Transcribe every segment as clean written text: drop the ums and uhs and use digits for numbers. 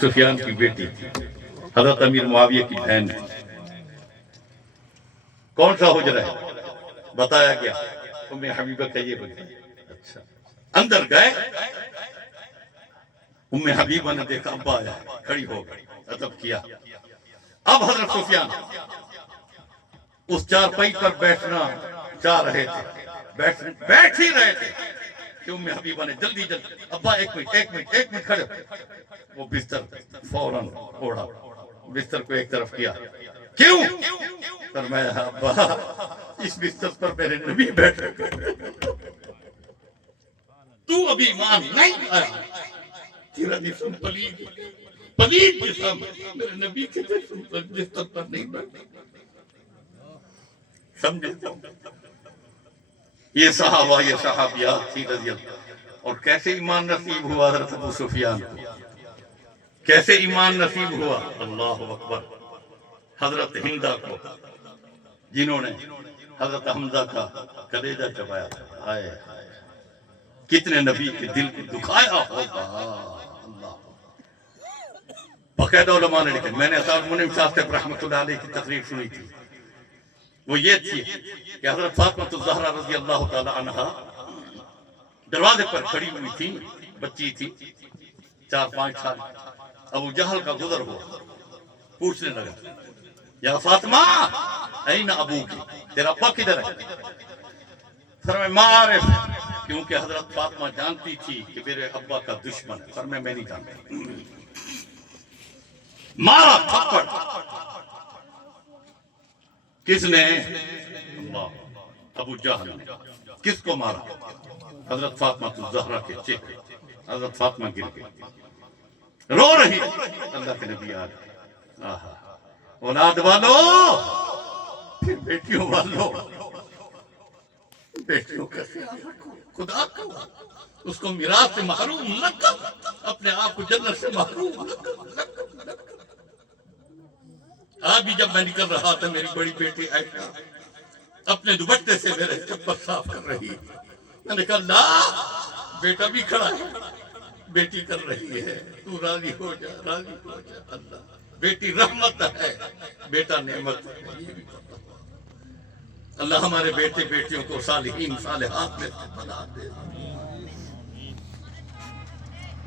سفیان کی بیٹی حضرت امیر معاویہ کی بہن تھی۔ کون سا حجرہ ہے بتایا گیا؟ ام حبیبہ کا یہ بتایا۔ اچھا اندر گئے، ام حبیبہ نے دیکھا ابا آیا ہے، کھڑی ہو گئی، ادب کیا۔ اب حضرت سفیان اس چارپائی پر بیٹھنا چاہ رہے تھے، بیٹھ ہی رہے تھے کہ ام حبیبہ نے جلدی ابا ایک منٹ کھڑے۔ وہ بستر فوراً اوڑھا، بستر کو ایک طرف کیا۔ کیوں؟ فرمایا ابا اس بستر پر میرے نبی بیٹھے، تو ابھی ایمان نہیں آیا، تیرا جسم پلید جسم میرے نبی کے جسم پر بستر پر نہیں بیٹھے۔ سمجھے؟ یہ صحابہ یہ صحابیات تھی رضی اللہ، اور کیسے ایمان نصیب ہوا حضرت ابو سفیان کو، کیسے ایمان نصیب ہوا؟ اللہ اکبر۔ حضرت ہندہ کو جنہوں نے حضرت حمزہ کا کلیجہ چبایا تھا، ہائے کتنے نبی کے دل کو دکھایا ہوگا۔ اللہ باقاعدہ علماء نے لکھا، میں نے اسحاق منیم صاحب سے رحمۃ اللہ علیہ کی تقریر سنی تھی، وہ یہ تھی کہ حضرت فاطمہ الزہرا رضی اللہ تعالی عنہا دروازے پر کھڑی ہوئی تھی، بچی تھی 4-5 سال۔ ابو جہل کا گزر ہوا، پوچھنے لگا یا فاطمہ این ابو کی، تیرا ابا کدھر ہے؟ فرمایا ما عارف، کیونکہ حضرت فاطمہ جانتی تھی کہ میرے ابا کا دشمن ہے۔ فرمایا میں نہیں جانتا۔ مارا تھپڑ، کس نے؟ اللہ، ابو جہل نے۔ کس کو مارا؟ حضرت فاطمہ الزہرا کے چہرے۔ حضرت فاطمہ گر گئی، رو رہی۔ اللہ کے نبی آ گئے، آہا اولاد والو، پھر بیٹیوں والو، بیٹیوں کا خیال رکھو، خدا کو اس کو میراث سے محروم نہ کر، اپنے آپ کو جنت سے محروم نہ کر۔ آج بھی جب میں نکل رہا تھا، میری بڑی بیٹی عائشہ اپنے دوپٹے سے میرے چپل صاف کر رہی، میں نے کہا اللہ بیٹا بھی کھڑا ہے، بیٹی کر رہی ہے، تو راضی ہو جا، راضی ہو جا۔ اللہ بیٹی رحمت ہے، بیٹا نعمت ہے، یہ بھی پتہ۔ اللہ ہمارے بیٹے بیٹیوں کو صالحین صالحات میں سے بنا دے۔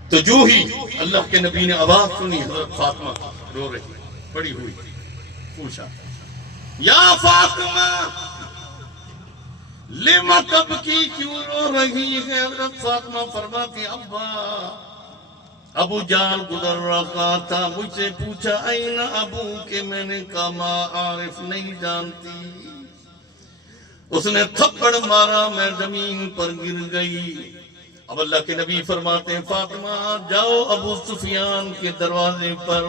تو جو ہی اللہ کے نبی نے آواز سنی، حضرت فاطمہ رو رہی پڑی ہوئی، پوچھا یا فاطمہ لما تبکی، کیوں رو رہی ہے؟ حضرت فاطمہ فرماتی ابا ابو جہل گزر رہا تھا، مجھ سے پوچھا این ابو کہ میں نے کہا ما عارف نہیں جانتی۔ اس نے تھپڑ مارا، میں زمین پر گر گئی۔ اب اللہ کے نبی فرماتے ہیں فاطمہ جاؤ ابو سفیان کے دروازے پر،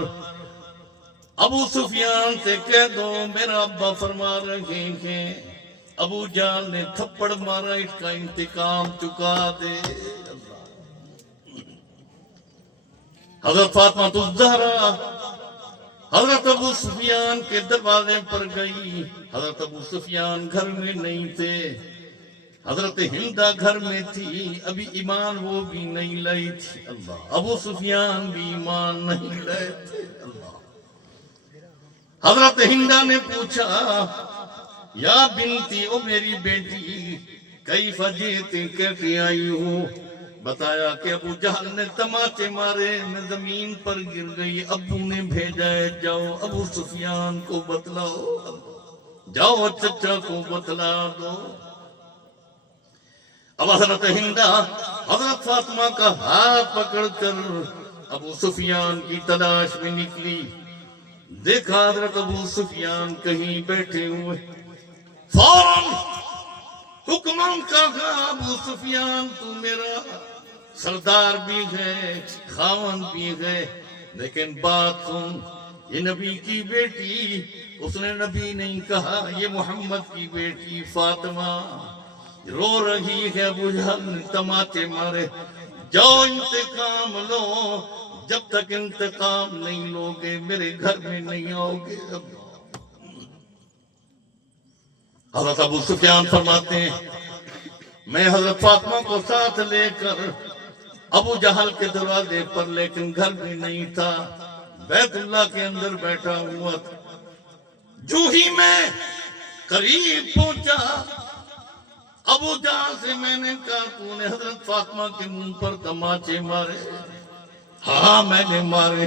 ابو سفیان سے کہہ دو میرا ابا فرما رہے ہیں ابو جہل نے تھپڑ مارا، اس کا انتقام چکا دے۔ حضرت فاطمہ الزہرا حضرت ابو سفیان کے دروازے پر گئی۔ حضرت ابو سفیان گھر میں نہیں تھے، حضرت ہندہ گھر میں تھی، ابھی ایمان وہ بھی نہیں لائی تھی۔ اللہ ابو سفیان بھی ایمان نہیں لائے تھے۔ اللہ حضرت ہندہ نے پوچھا یا بنتی، او میری بیٹی کیف جئتی، کیسے آئی ہو؟ بتایا کہ ابو جہل نے تماچے مارے، میں زمین پر گر گئی، ابو نے بھیجا ہے جاؤ ابو سفیان کو بتلاؤ، جاؤ چچا کو بتلا دو۔ اب حضرت ہندہ حضرت فاطمہ کا ہاتھ پکڑ کر ابو سفیان کی تلاش میں نکلی، دیکھا حضرت ابو سفیان کہیں بیٹھے ہوئے، فوراً حکمان کہا ابو سفیان تو میرا سردار بھی ہے، خاون بھی ہے، لیکن بات سن، یہ نبی کی بیٹی، اس نے نبی نہیں کہا، یہ محمد کی بیٹی فاطمہ رو رہی ہے، ابو جہل نے تماچے مارے، جاؤ انتقام لو، جب تک انتقام نہیں لوگے میرے گھر میں نہیں آؤ گے۔ حضرت ابو سفیان فرماتے ہیں میں حضرت فاطمہ کو ساتھ لے کر ابو جہل کے دروازے پر لیکن گھر بھی نہیں تھا، بیت اللہ کے اندر بیٹھا ہوا تھا۔ جو ہی میں قریب پہنچا ابو جہل سے میں نے کہا تو نے حضرت فاطمہ کے منہ پر تماچے مارے؟ ہاں میں نے مارے۔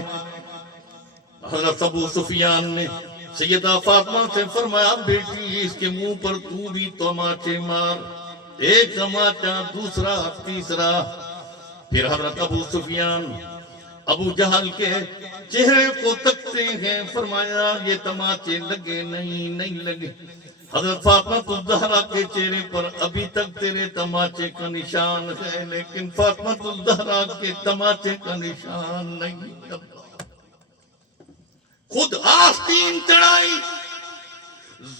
حضرت ابو سفیان نے سیدہ فاطمہ سے فرمایا بیٹی اس کے منہ پر تو بھی تماچے مار، ایک تماچا دوسرا تیسرا۔ پھر حضرت ابو سفیان ابو جہل کے چہرے کو تکتے ہیں، فرمایا یہ تماچے لگے نہیں لگے۔ حضرت فاطمہ الزہرا کے چہرے پر ابھی تک تیرے تماچے کا نشان ہے، لیکن فاطمہ الزہرا کے تماچے کا نشان نہیں۔ خود آستین چڑھائی،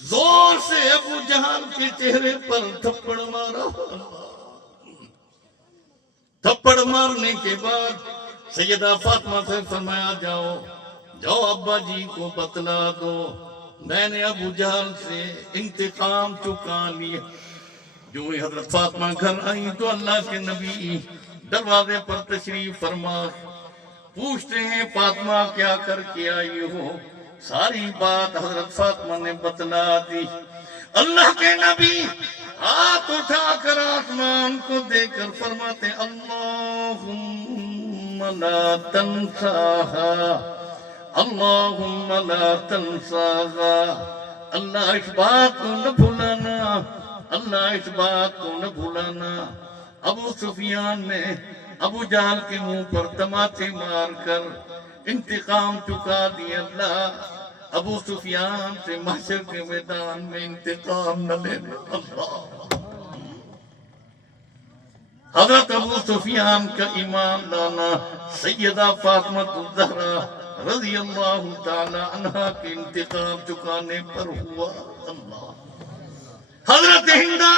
زور سے ابو جہل کے چہرے پر تھپڑ مارا۔ تھپڑ مارنے کے بعد سیدہ فاطمہ سے فرمایا جاؤ ابا جی کو بتلا دو میں نے ابو جہل سے انتقام چکا لیا۔ جو ہی حضرت فاطمہ گھر آئی تو اللہ کے نبی دروازے پر تشریف فرما، پوچھتے ہیں فاطمہ کیا کر کے آئی ہو؟ ساری بات حضرت فاطمہ نے بتلا دی۔ اللہ کے نبی ہاتھ اٹھا کر آسمان کو دیکھ کر فرماتے اللہم لا تنساہا، اللہم لا تنساہا، اللہ اس بات کو نہ بھولانا، اللہ اس بات کو نہ بھولانا۔ ابو سفیان نے ابو جہل کے منہ پر تماچے مار کر انتقام چکا دیا۔ اللہ ابو سفیان سے محشر کے میدان میں انتقام نہ لینے۔ اللہ حضرت ابو سفیان کا ایمان لانا سیدہ فاطمہ الزہرا رضی اللہ تعالی عنہا کے انتقام چکانے پر ہوا۔ اللہ حضرت ہندہ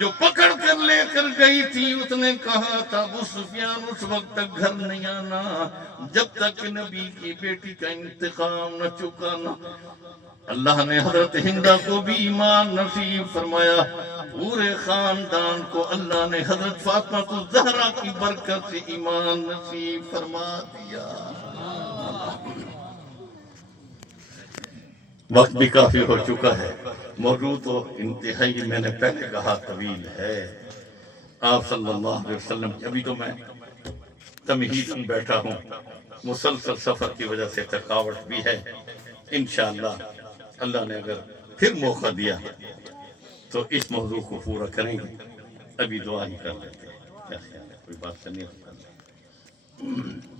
جو پکڑ کر لے کر گئی تھی، اس نے کہا تھا ابو سفیان اس وقت تک گھر نہیں آنا جب تک نبی کی بیٹی کا انتقام نہ چکانا۔ اللہ نے حضرت ہندہ کو بھی ایمان نصیب فرمایا، پورے خاندان کو اللہ نے حضرت فاطمہ الزہرا کی برکت سے ایمان نصیب فرما دیا۔ وقت بھی کافی ہو چکا ہے، موضوع تو انتہائی میں نے پہلے کہا طویل ہے۔ آپ صلی اللہ علیہ وسلم ابھی تو میں تمہید میں بیٹھا ہوں، مسلسل سفر کی وجہ سے تھکاوٹ بھی ہے۔ انشاءاللہ اللہ نے اگر پھر موقع دیا تو اس موضوع کو پورا کریں گے۔ ابھی دعا ہی کر لیتے ہیں، کیا خیال ہے؟ کوئی بات کرنی ہے؟